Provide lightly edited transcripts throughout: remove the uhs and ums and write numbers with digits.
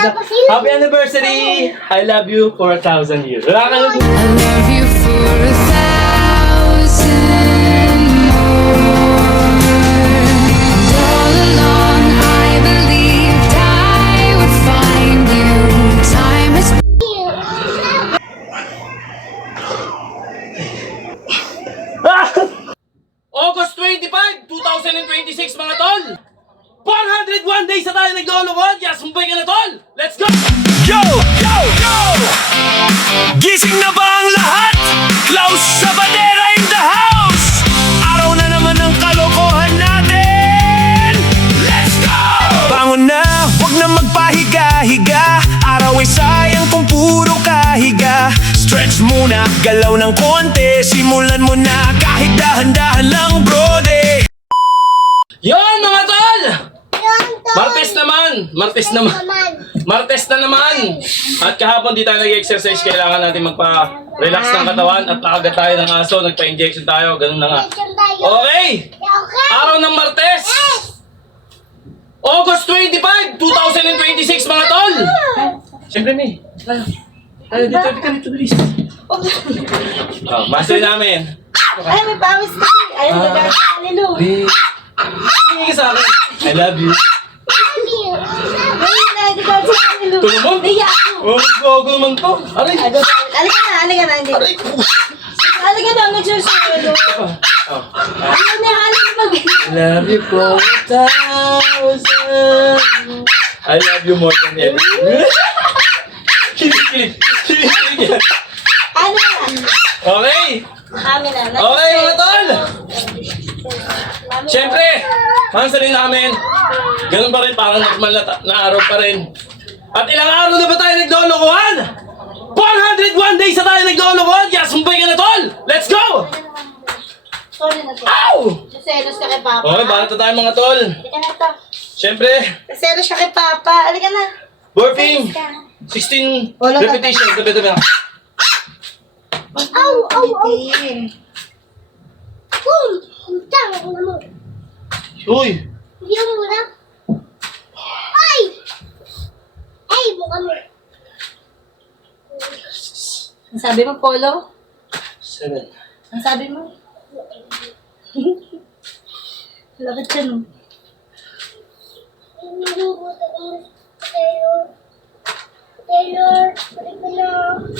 Happy anniversary! I love you for 1,000 years. Wala ka na. I love you for 1,000 more. And all along I believed I would find you. Time has August 25, 2026 mga tol! 101 days na tayo naglolokod! Yes, mumpay ka na tol! Let's go! Yo! Yo! Yo! Gising na ba ang lahat? Klaus Sabadera in the house! Araw na naman ng kalokohan natin! Let's go! Bangon na, wag na magpahiga-higa. Araw ay sayang kung puro kahiga. Stretch muna, galaw ng konti. Simulan mo na kahit dahan-dahan lang, brode. Yon mga tol! Martes na naman! At kahapon di tayo nag-exercise, kailangan natin magpa-relax ng katawan at nakagat tayo ng aso, nagpa-injection tayo, ganun na nga. Okay! Araw ng Martes! August 25, 2026 mga tol! Siyempre mi, tayo dito, bilis. Master namin. Ay, may pawis ka. Ayaw na gano'n. Hallelujah. Hindi sa akin. I love you. Ay, nagagawin sa hallelujah. Tulong mo? Hindi ako. Oh, gogo naman to. Aray! Halika na. Hindi. Aray! Halika na, nagsusulo. Ayaw na, halika mag- I love you for 1,000. I love you more than ever. Kilig. Ano na? Okay! Amin na. Okay mga tol! Siyempre, hansarin namin. Ganun pa rin, parang normal na araw pa rin. At ilang araw na ba tayo naglolokohan? 101 days na tayo naglolokohan! Yes, mumpay ka na tol! Let's go! Sorry na to. Ow! Selos ka kay Papa. Okay, bahala tayo mga tol. Halika na to. Siyempre, Selos ka kay Papa. Halika na. burping. 16 repetitions. Tabi. Bitin. Uy! Ang sabi mo, Polo? 7. Ang sabi mo? Lakad siya, no?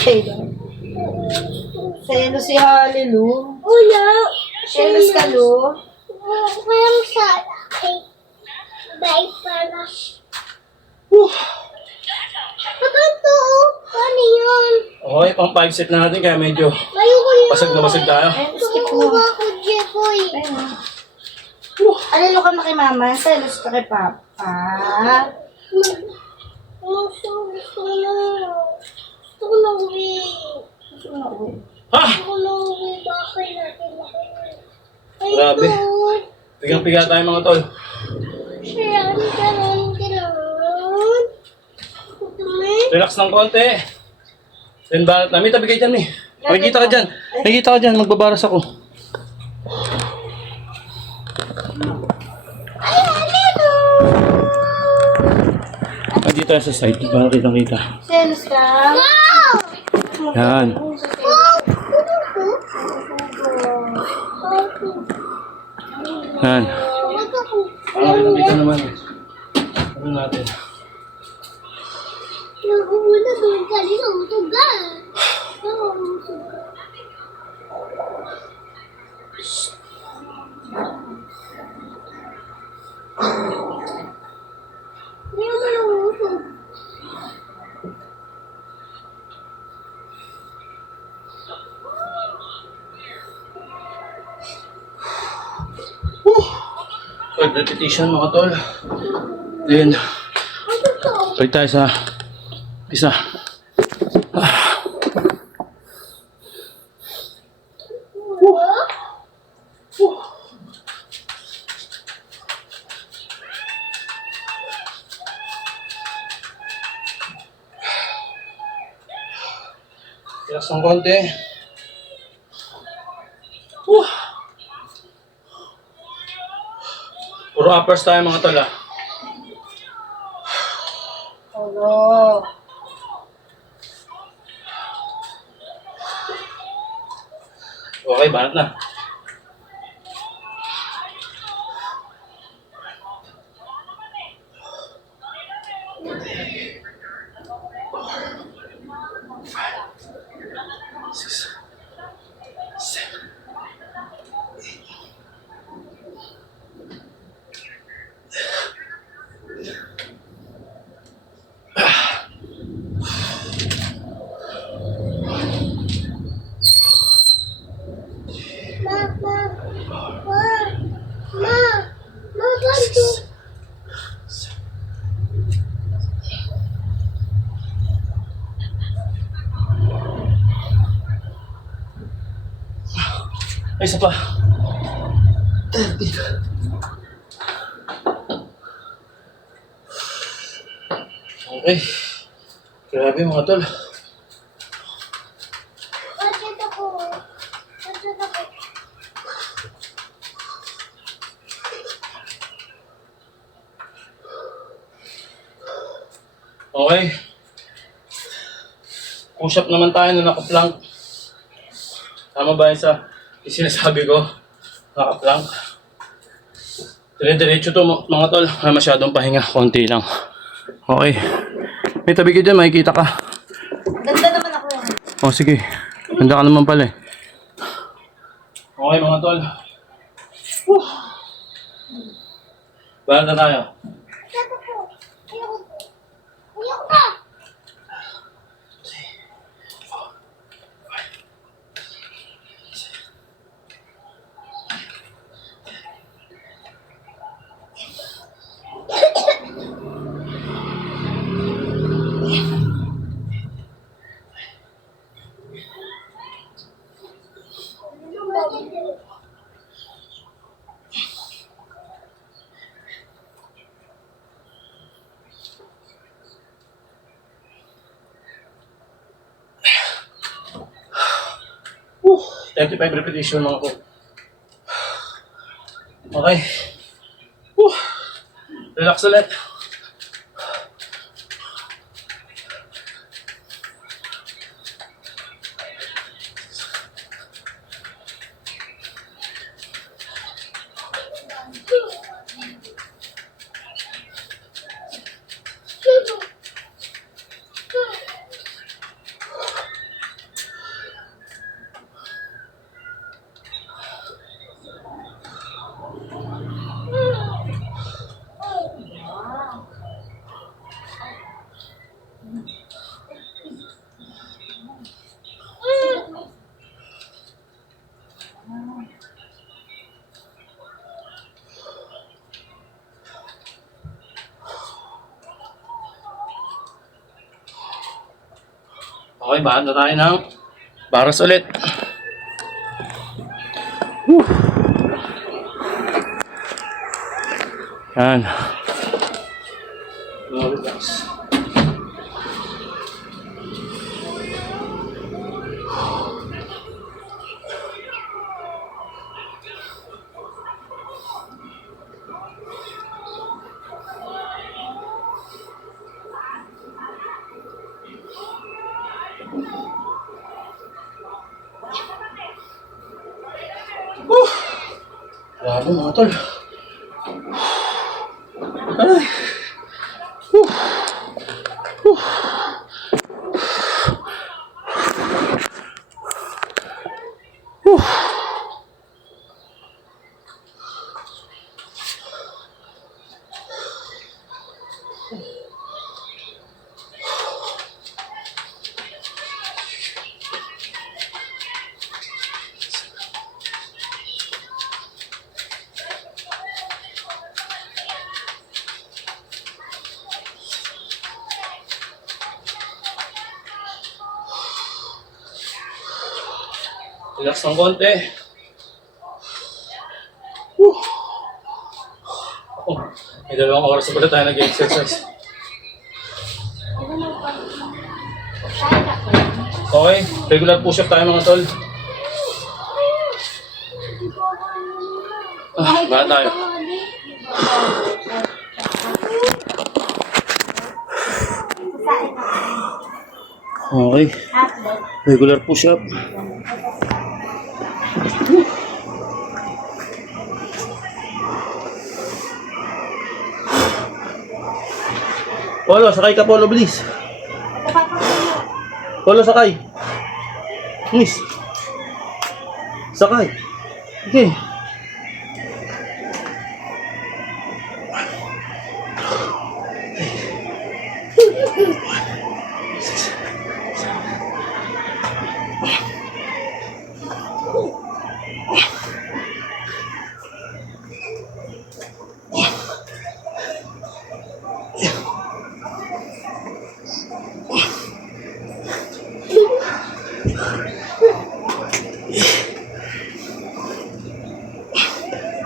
Taylor. Selos si Hallelu. Selos ka, Lu. Okay, pang 5 set na natin kaya medyo basag na basag tayo. Ayun, skip mo. Ayun. Alalo ka na kay Mama. Selos ka kay Papa. Ha! Grabe. Pigang-piga tayo mga tol. Relax ng konti. Then balat namin. Tabi kayo dyan eh. Makikita ka dyan. Magbabaras ako. Dito tayo sa side para kitang-kita. Selos ka. Yan. Yan. Para kitang-kita naman. Ano natin? Third repetition mga tol. Then, balik tayo sa isa. Relax ng konti. Puro uppers tayo mga tol ah. Oo. Okay, banat na. Ay, isa pa. Okay. Grabe mga tol. Okay. Push up naman tayo na nakaplank. Tama ba yun sa sinasabi ko? Nakaplank. Dire-diretso to mga tol. May masyadong pahinga. Konti lang. Okay. May tabi ka dyan. Makikita ka. Ganda naman ako yan. Oh, sige. Ganda ka naman pala eh. Okay mga tol. Woo! Bahala na tayo. Ayoko pa! Woo! 35 repetition mga ko. Okay. Woo! Relax ulit. Okay, bahan na tayo ng baras ulit. Woo! Yan. Relax. Grabe mga tol. Ay. Woo. Woo. Woo. Relax ng konti. Woo. Oh, may 2 oras na pala tayo nag-exercise. Okay, regular push-up tayo mga tol. Bahan tayo. Okay. Athlete. Regular push-up. Polo, sakay ka, Polo, bilis. Polo, sakay. Bilis. Sakay. Okay.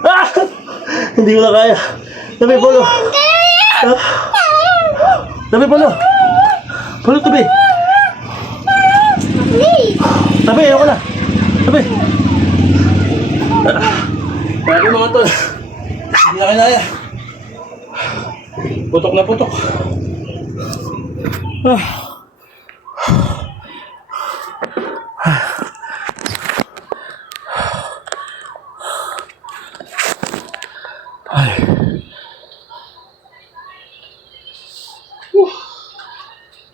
Ah! Hindi ko na kaya. Tabi, Polo. Ah. Tabi, Polo. Polo, tabi. Tabi, ayoko na. Tabi. Grabe mga tol. Hindi na kinaya. Putok na putok. Ah. Ay.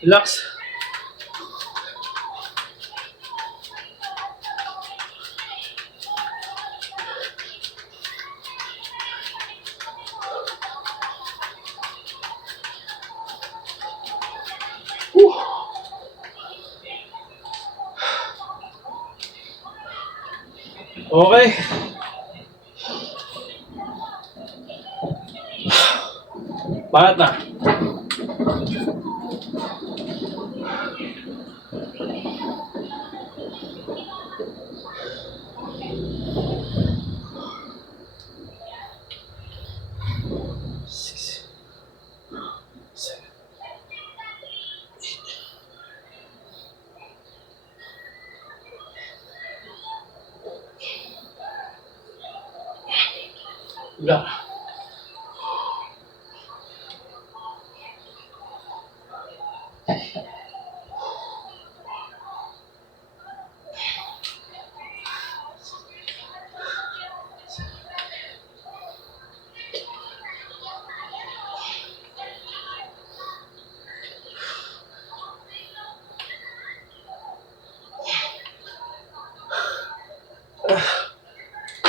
Relax. Okay. Banat na. Udah.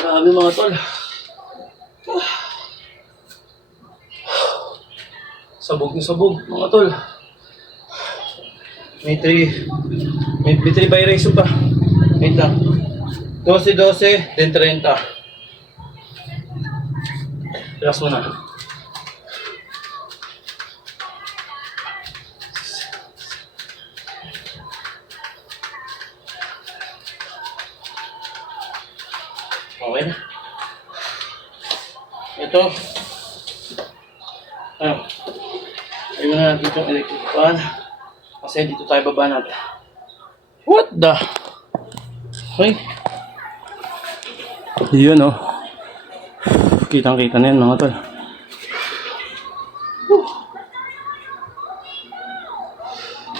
Grabe mga tol. Sabog na sabog mga tol. May 3 by ratio pa. Wait lang. 12, then 30. Relax mo na. Okay na. Ito. Ayun. Ayun na natin itong electric fan. Kasi dito tayo baba natin. What the? Okay. Yun oh. Kitang-kita na yan mga tol.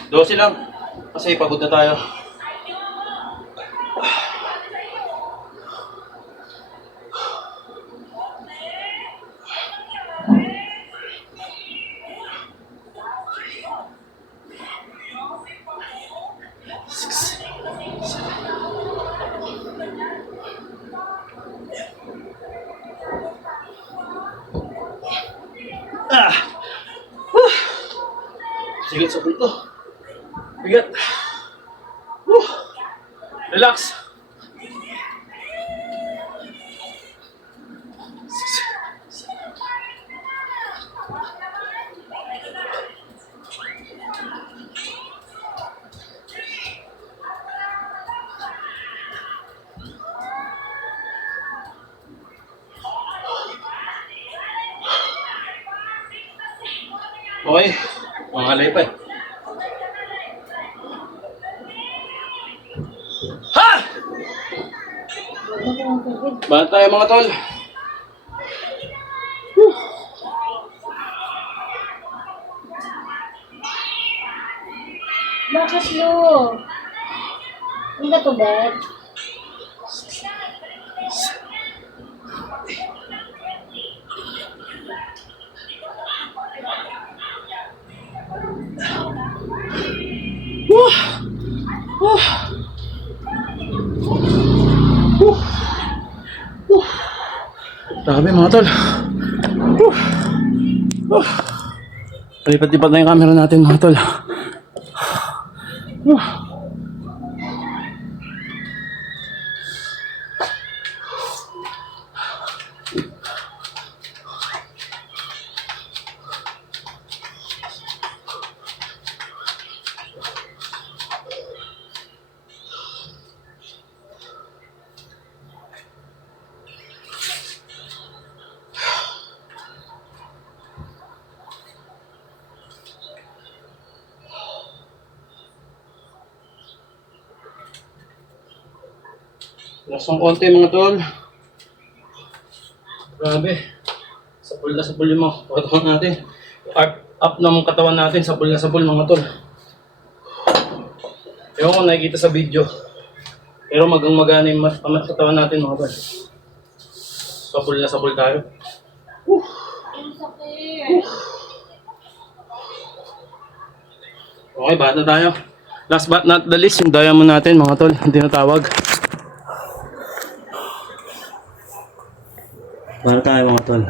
Dosi lang. Kasi pagod na tayo. Ah! Sige sa bulto. Bigat. Relax. Okay, mga laypan. Ha! Bahan tayo mga tol. Bakit lo? Hindi ka to bed? Grabe mga tol. Palipat-lipat na yung camera natin mga tol. Lasang konti mga tol. Grabe. Sapul na sapul yung mga katawan natin. Up ng katawan natin, sapul na sapul mga tol. Ewan ko nakikita sa video. Pero magang-magana yung katawan natin mga tol. Sapul na sapul tayo. Okay, bahat na tayo. Last but not the least, yung diamond natin mga tol. Hindi natawag. Para tayo mga tol.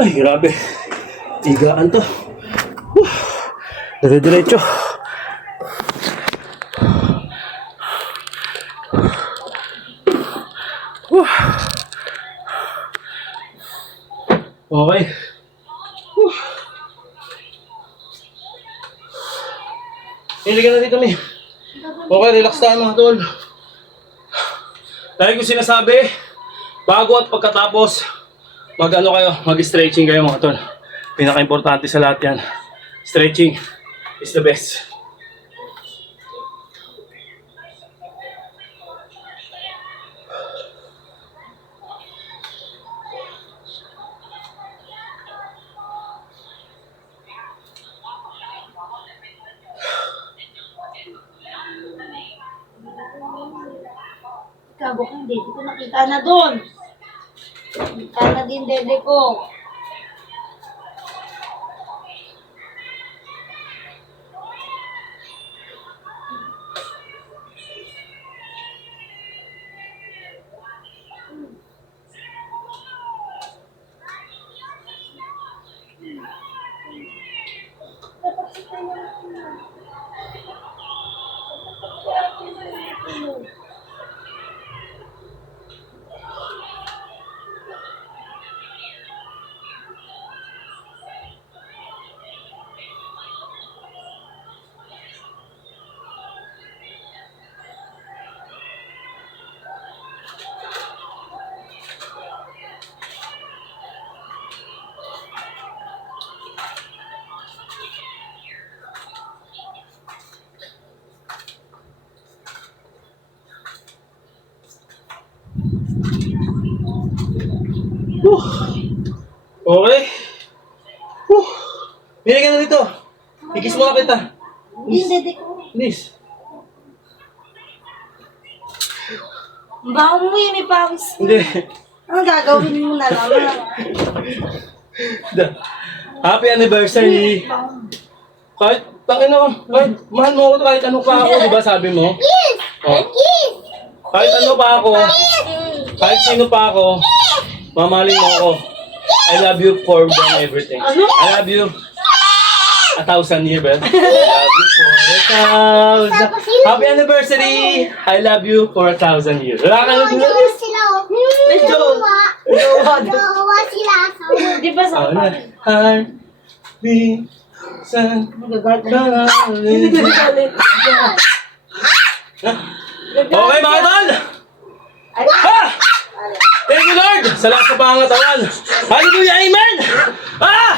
Ay, grabe. Tigaan to. Dire-diretso. Okay. Hindi ka na dito, Mi. Okay, relax tayo mga tol. Dahil ko sinasabi, bago at pagkatapos, mag-stretching kayo mga tol. Pinaka-importante sa lahat yan. Stretching is the best. Ikaw, bukang dede ko nakita na doon. Nakita na din dede ko. Okay. Bili ka na dito. Ikis mo na kita. Yung dede ko. Please. Ang baho mo yun, may pawis. Hindi. Anong gagawin mo na naman? Happy anniversary. Kahit, tangin na, kahit mahal mo ako, kahit ano pa ako, di ba sabi mo? Yes! Oh. Yes! Kahit ano pa ako, kahit sino pa ako, mamahalin mo ako. I love you for everything. I love you. 1,000 year, ba? I love you for 1,000. Happy anniversary! I love you for 1,000 years. Wala ka na Jowa sila, oh. Jowa sila. Di ba sa heart beat sa Okay mga tol! Ah! Thank you Lord sa lahat sa pangangatawan. Hallelujah, amen! Ah!